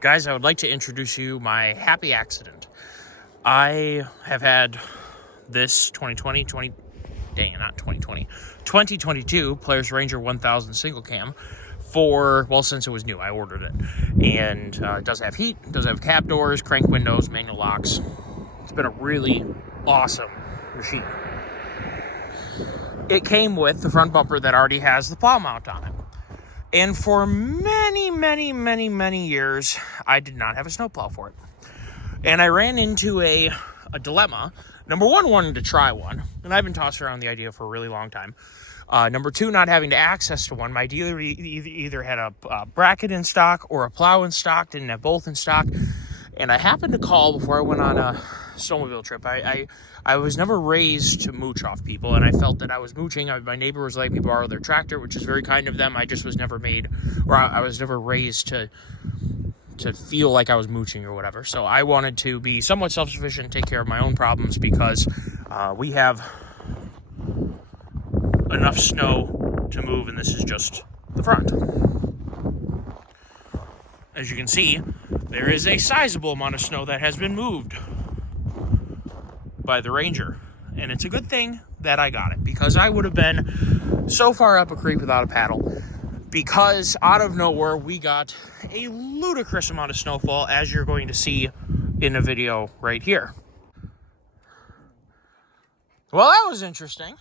Guys, I would like to introduce you my happy accident. I have had this 2022 Polaris Ranger 1000 single cam since it was new. I ordered it. And it does have heat, it does have cab doors, crank windows, manual locks. It's been a really awesome machine. It came with the front bumper that already has the plow mount on it. And for many years, I did not have a snowplow for it. And I ran into a dilemma. Number one, wanting to try one. And I've been tossing around the idea for a really long time. Number two, not having access to one. My dealer either had a bracket in stock or a plow in stock, didn't have both in stock. And I happened to call before I went on a snowmobile trip. I was never raised to mooch off people, and I felt that I was mooching. My neighbor was letting me borrow their tractor, which is very kind of them. I just was never I was never raised to feel like I was mooching or whatever. So I wanted to be somewhat self-sufficient, take care of my own problems, because we have enough snow to move, and this is just the front. As you can see, there is a sizable amount of snow that has been moved by the Ranger. And it's a good thing that I got it, because I would have been so far up a creek without a paddle, because out of nowhere we got a ludicrous amount of snowfall, as you're going to see in the video right here. Well, that was interesting.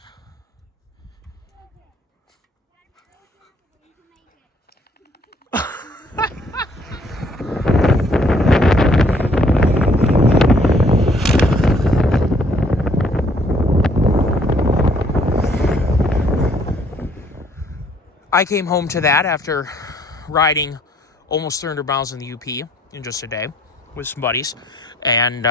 I came home to that after riding almost 300 miles in the UP in just a day with some buddies. And,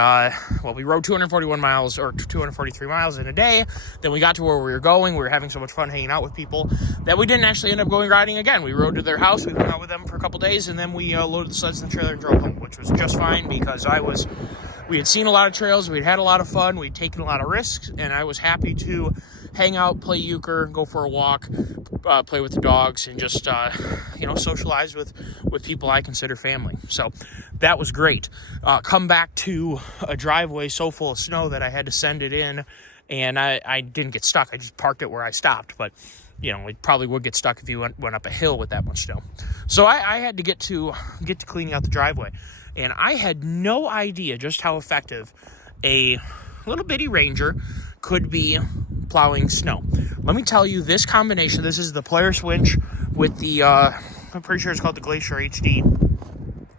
we rode 241 miles or 243 miles in a day. Then we got to where we were going. We were having so much fun hanging out with people that we didn't actually end up going riding again. We rode to their house. We hung out with them for a couple days, and then we loaded the sleds in the trailer and drove home, which was just fine, because we had seen a lot of trails. We'd had a lot of fun. We'd taken a lot of risks, and I was happy to hang out, play euchre, go for a walk, play with the dogs, and just, socialize with people I consider family. So that was great. Come back to a driveway so full of snow that I had to send it in, and I didn't get stuck. I just parked it where I stopped, but it probably would get stuck if you went up a hill with that much snow. So I had to get to cleaning out the driveway, and I had no idea just how effective a little bitty Ranger could be plowing snow. Let me tell you, this combination, this is the Polaris winch with the, I'm pretty sure it's called the Glacier HD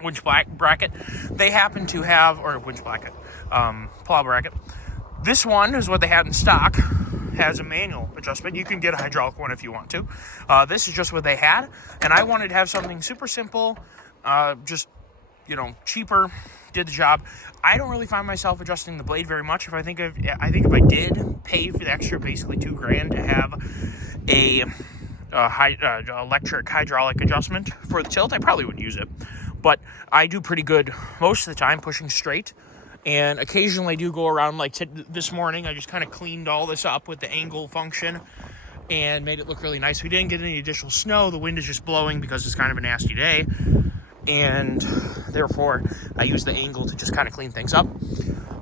winch bracket. They happen to have, or winch bracket, plow bracket. This one is what they had in stock. Has a manual adjustment. You can get a hydraulic one if you want to. This is just what they had, and I wanted to have something super simple, cheaper, did the job. I don't really find myself adjusting the blade very much. I think if I did pay for the extra, basically $2,000 to have a electric hydraulic adjustment for the tilt, I probably would use it. But I do pretty good most of the time pushing straight, and occasionally I do go around, like this morning. I just kind of cleaned all this up with the angle function and made it look really nice. We didn't get any additional snow. The wind is just blowing because it's kind of a nasty day, and therefore I use the angle to just kind of clean things up.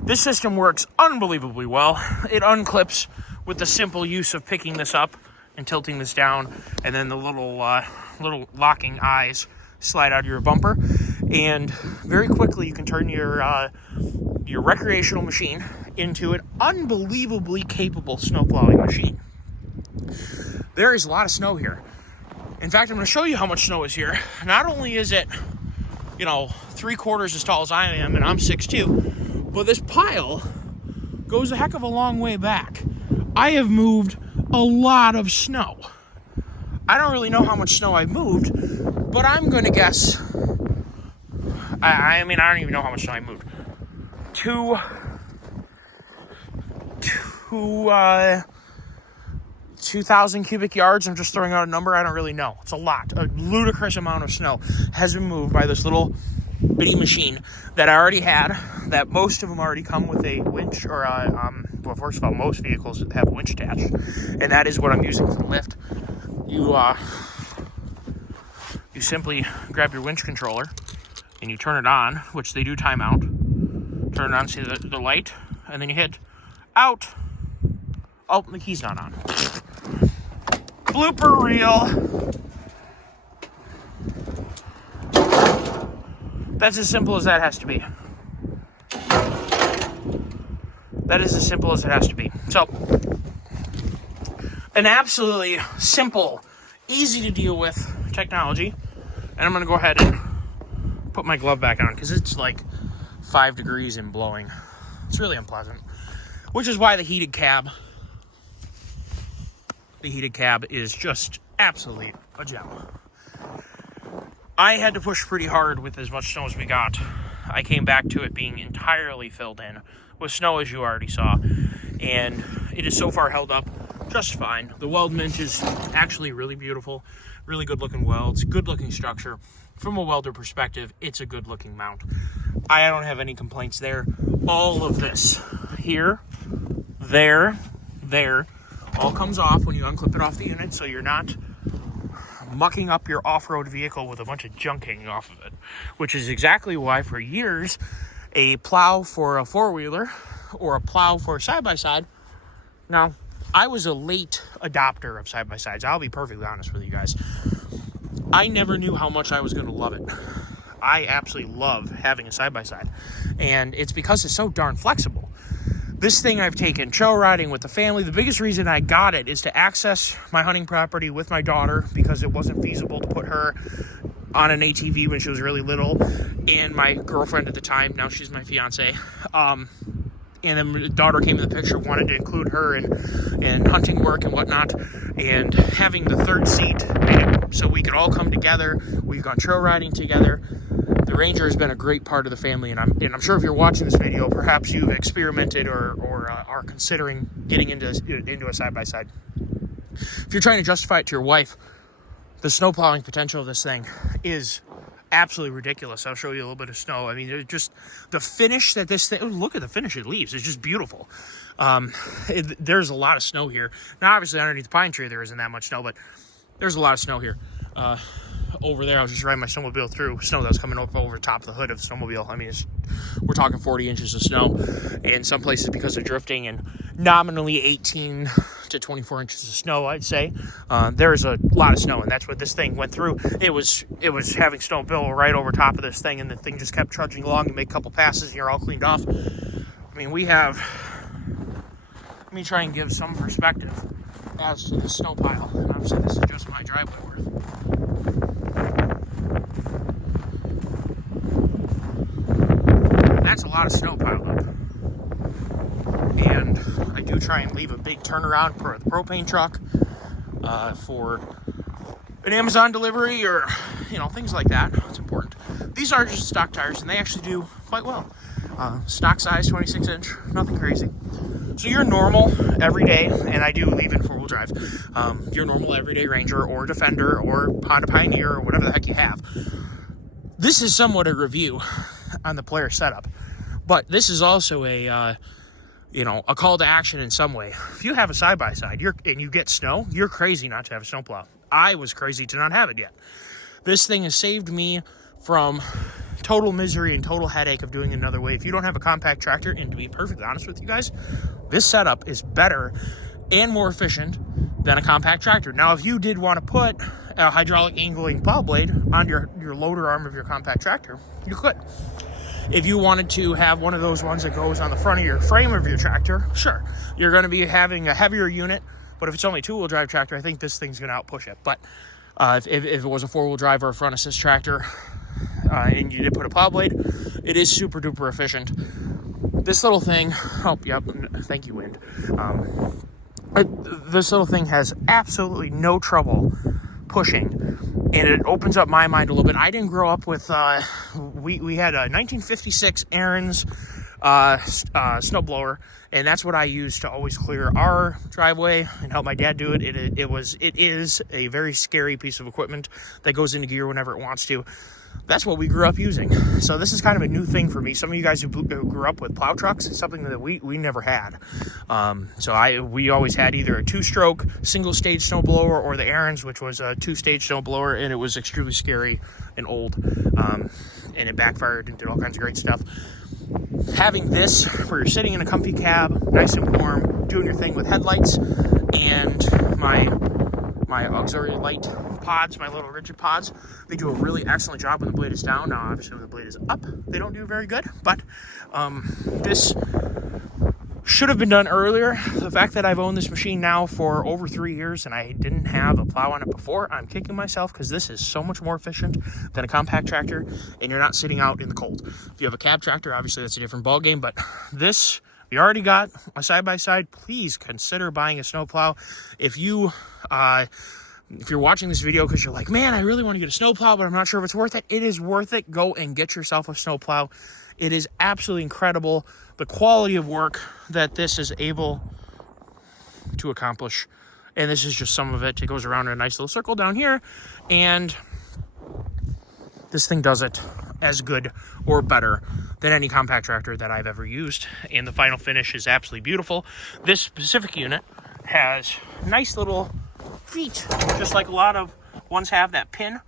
This system works unbelievably well. It unclips with the simple use of picking this up and tilting this down, and then the little locking eyes slide out of your bumper, and very quickly you can turn your recreational machine into an unbelievably capable snowplowing machine. There is a lot of snow here. In fact, I'm going to show you how much snow is here. Not only is it, 3/4 as tall as I am, and I'm 6'2", but this pile goes a heck of a long way back. I have moved a lot of snow. I don't really know how much snow I've moved, but I'm going to guess, I don't even know how much snow I moved. 2,000 cubic yards. I'm just throwing out a number. I don't really know. It's a lot. A ludicrous amount of snow has been moved by this little bitty machine that I already had, that most of them already come with a winch, or first of all, most vehicles have a winch attached, and that is what I'm using for the lift. You simply grab your winch controller and you turn it on, which they do time out. Turn it on, see the light, and then you hit out. Oh, the key's not on. Blooper reel. That's as simple as that has to be. That is as simple as it has to be. So, an absolutely simple, easy to deal with technology. And I'm going to go ahead and put my glove back on because it's like 5 degrees and blowing. It's really unpleasant. Which is why the heated cab is just absolutely a gem. I had to push pretty hard with as much snow as we got. I came back to it being entirely filled in with snow, as you already saw. And it is so far held up just fine. The weld winch is actually really beautiful. Really good looking welds, good looking structure. From a welder perspective, it's a good looking mount. I don't have any complaints there. All of this here, there, all comes off when you unclip it off the unit, so you're not mucking up your off-road vehicle with a bunch of junk hanging off of it, which is exactly why for years a plow for a four-wheeler or a plow for a side-by-side. Now, I was a late adopter of side-by-sides. I'll be perfectly honest with you guys. I never knew how much I was going to love it. I absolutely love having a side-by-side, and it's because it's so darn flexible. This thing I've taken trail riding with the family. The biggest reason I got it is to access my hunting property with my daughter because it wasn't feasible to put her on an ATV when she was really little. And my girlfriend at the time, now she's my fiance, and then the daughter came in the picture, wanted to include her in hunting work and whatnot. And having the third seat made it so we could all come together. We've gone trail riding together. The Ranger has been a great part of the family, and I'm sure if you're watching this video, perhaps you've experimented or are considering getting into a side-by-side. If you're trying to justify it to your wife, the snow plowing potential of this thing is absolutely ridiculous. I'll show you a little bit of snow. I mean, just the finish that this thing, look at the finish it leaves. It's just beautiful. There's a lot of snow here. Now, obviously, underneath the pine tree, there isn't that much snow, but there's a lot of snow here. Over there, I was just riding my snowmobile through snow that was coming up over the top of the hood of the snowmobile. I mean, we're talking 40 inches of snow in some places because of drifting, and nominally 18 to 24 inches of snow, I'd say. There's a lot of snow, and that's what this thing went through. It was having snow bill right over top of this thing, and the thing just kept trudging along and make a couple passes, and you're all cleaned off. I mean, let me try and give some perspective as to the snow pile, and obviously this is just my driveway worth. That's a lot of snow piled up. And I do try and leave a big turnaround for the propane truck for an Amazon delivery or, things like that. It's important. These are just stock tires, and they actually do quite well. Stock size, 26 inch, nothing crazy. So your normal everyday, and I do leave in four-wheel drive, your normal everyday Ranger or Defender or Honda Pioneer or whatever the heck you have. This is somewhat a review on the Polaris setup, but this is also a call to action in some way. If you have a side-by-side and you get snow, you're crazy not to have a snowplow. I was crazy to not have it yet. This thing has saved me from total misery and total headache of doing it another way. If you don't have a compact tractor, and to be perfectly honest with you guys, this setup is better and more efficient than a compact tractor. Now, if you did want to put a hydraulic angling plow blade on your loader arm of your compact tractor, you could. If you wanted to have one of those ones that goes on the front of your frame of your tractor, sure. You're going to be having a heavier unit, but if it's only a two-wheel drive tractor, I think this thing's going to outpush it. But if it was a four-wheel drive or a front assist tractor, and you did put a plow blade, it is super duper efficient. This little thing, thank you, wind. This little thing has absolutely no trouble pushing, and it opens up my mind a little bit. I didn't grow up with, we had a 1956 Aaron's snowblower, and that's what I use to always clear our driveway and help my dad do it. It is a very scary piece of equipment that goes into gear whenever it wants to. That's what we grew up using. So this is kind of a new thing for me. Some of you guys who grew up with plow trucks, it's something that we never had. We always had either a 2-stroke single-stage snowblower or the Aaron's, which was a 2-stage snowblower, and it was extremely scary and old, and it backfired and did all kinds of great stuff. Having this where you're sitting in a comfy cab, nice and warm, doing your thing with headlights and my auxiliary light pods, my little rigid pods, they do a really excellent job when the blade is down. Now, obviously, when the blade is up, they don't do very good, but this should have been done earlier. The fact that I've owned this machine now for over 3 years and I didn't have a plow on it before, I'm kicking myself because this is so much more efficient than a compact tractor, and you're not sitting out in the cold. If you have a cab tractor, obviously that's a different ballgame, but this, you already got a side-by-side. Please consider buying a snowplow. If you're watching this video because you're like, man, I really want to get a snowplow, but I'm not sure if it's worth it. It is worth it. Go and get yourself a snowplow. It is absolutely incredible, the quality of work that this is able to accomplish. And this is just some of it. It goes around in a nice little circle down here, and this thing does it as good or better than any compact tractor that I've ever used. And the final finish is absolutely beautiful. This specific unit has nice little feet, just like a lot of ones have that pin.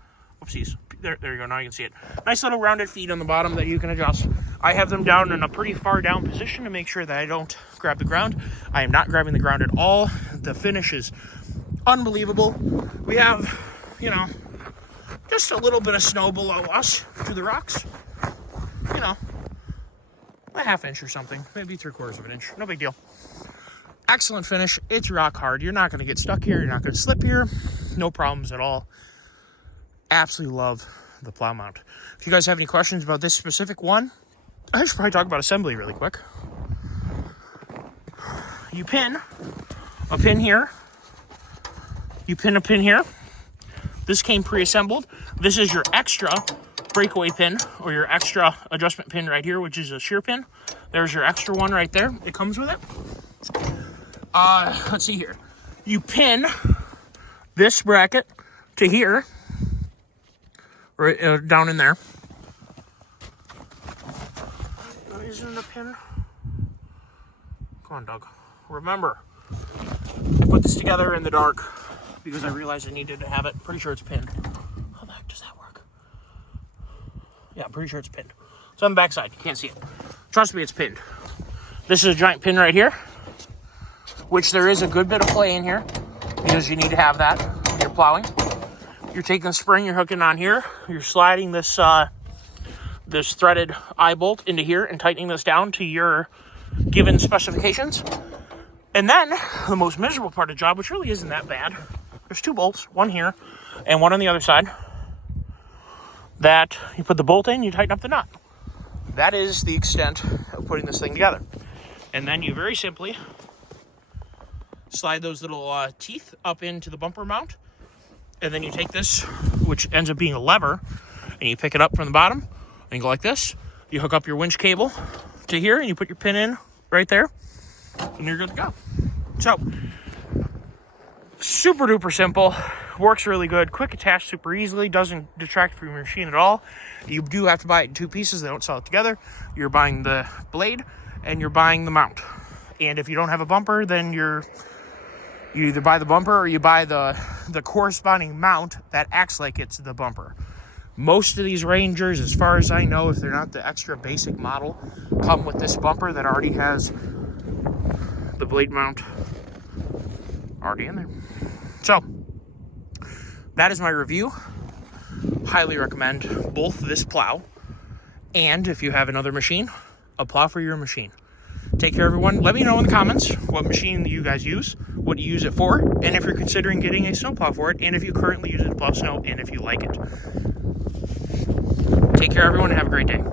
Whoopsies. There you go. Now you can see it. Nice little rounded feet on the bottom that you can adjust. I have them down in a pretty far down position to make sure that I don't grab the ground. I am not grabbing the ground at all. The finish is unbelievable. We have, just a little bit of snow below us to the rocks. A ½ inch or something. Maybe 3/4 of an inch. No big deal. Excellent finish. It's rock hard. You're not going to get stuck here. You're not going to slip here. No problems at all. Absolutely love the plow mount. If you guys have any questions about this specific one, I should probably talk about assembly really quick. You pin a pin here. You pin a pin here. This came pre-assembled. This is your extra breakaway pin or your extra adjustment pin right here, which is a shear pin. There's your extra one right there. It comes with it. Let's see here. You pin this bracket to here, right down in there. Isn't the pin? Come on, Doug. Remember, I put this together in the dark because I realized I needed to have it. Pretty sure it's pinned. How the heck does that work? Yeah, I'm pretty sure it's pinned. It's on the back side. You can't see it. Trust me, it's pinned. This is a giant pin right here, which there is a good bit of play in here because you need to have that when you're plowing. You're taking the spring, you're hooking on here, you're sliding this this threaded eye bolt into here and tightening this down to your given specifications. And then the most miserable part of the job, which really isn't that bad, there's 2 bolts, one here and one on the other side, that you put the bolt in, you tighten up the knot. That is the extent of putting this thing together. And then you very simply slide those little teeth up into the bumper mount, and then you take this, which ends up being a lever, and you pick it up from the bottom and you go like this. You hook up your winch cable to here and you put your pin in right there, and you're good to go. So super duper simple, works really good, quick attach super easily, doesn't detract from your machine at all. You do have to buy it in 2 pieces. They don't sell it together. You're buying the blade and you're buying the mount. And if you don't have a bumper, then you either buy the bumper or you buy the corresponding mount that acts like it's the bumper. Most of these Rangers, as far as I know, if they're not the extra basic model, come with this bumper that already has the blade mount already in there. So that is my review. Highly recommend both this plow and, if you have another machine, a plow for your machine. Take care, everyone. Let me know in the comments what machine you guys use, what you use it for, and if you're considering getting a snowplow for it, and if you currently use it to plow snow, and if you like it. Take care, everyone, and have a great day.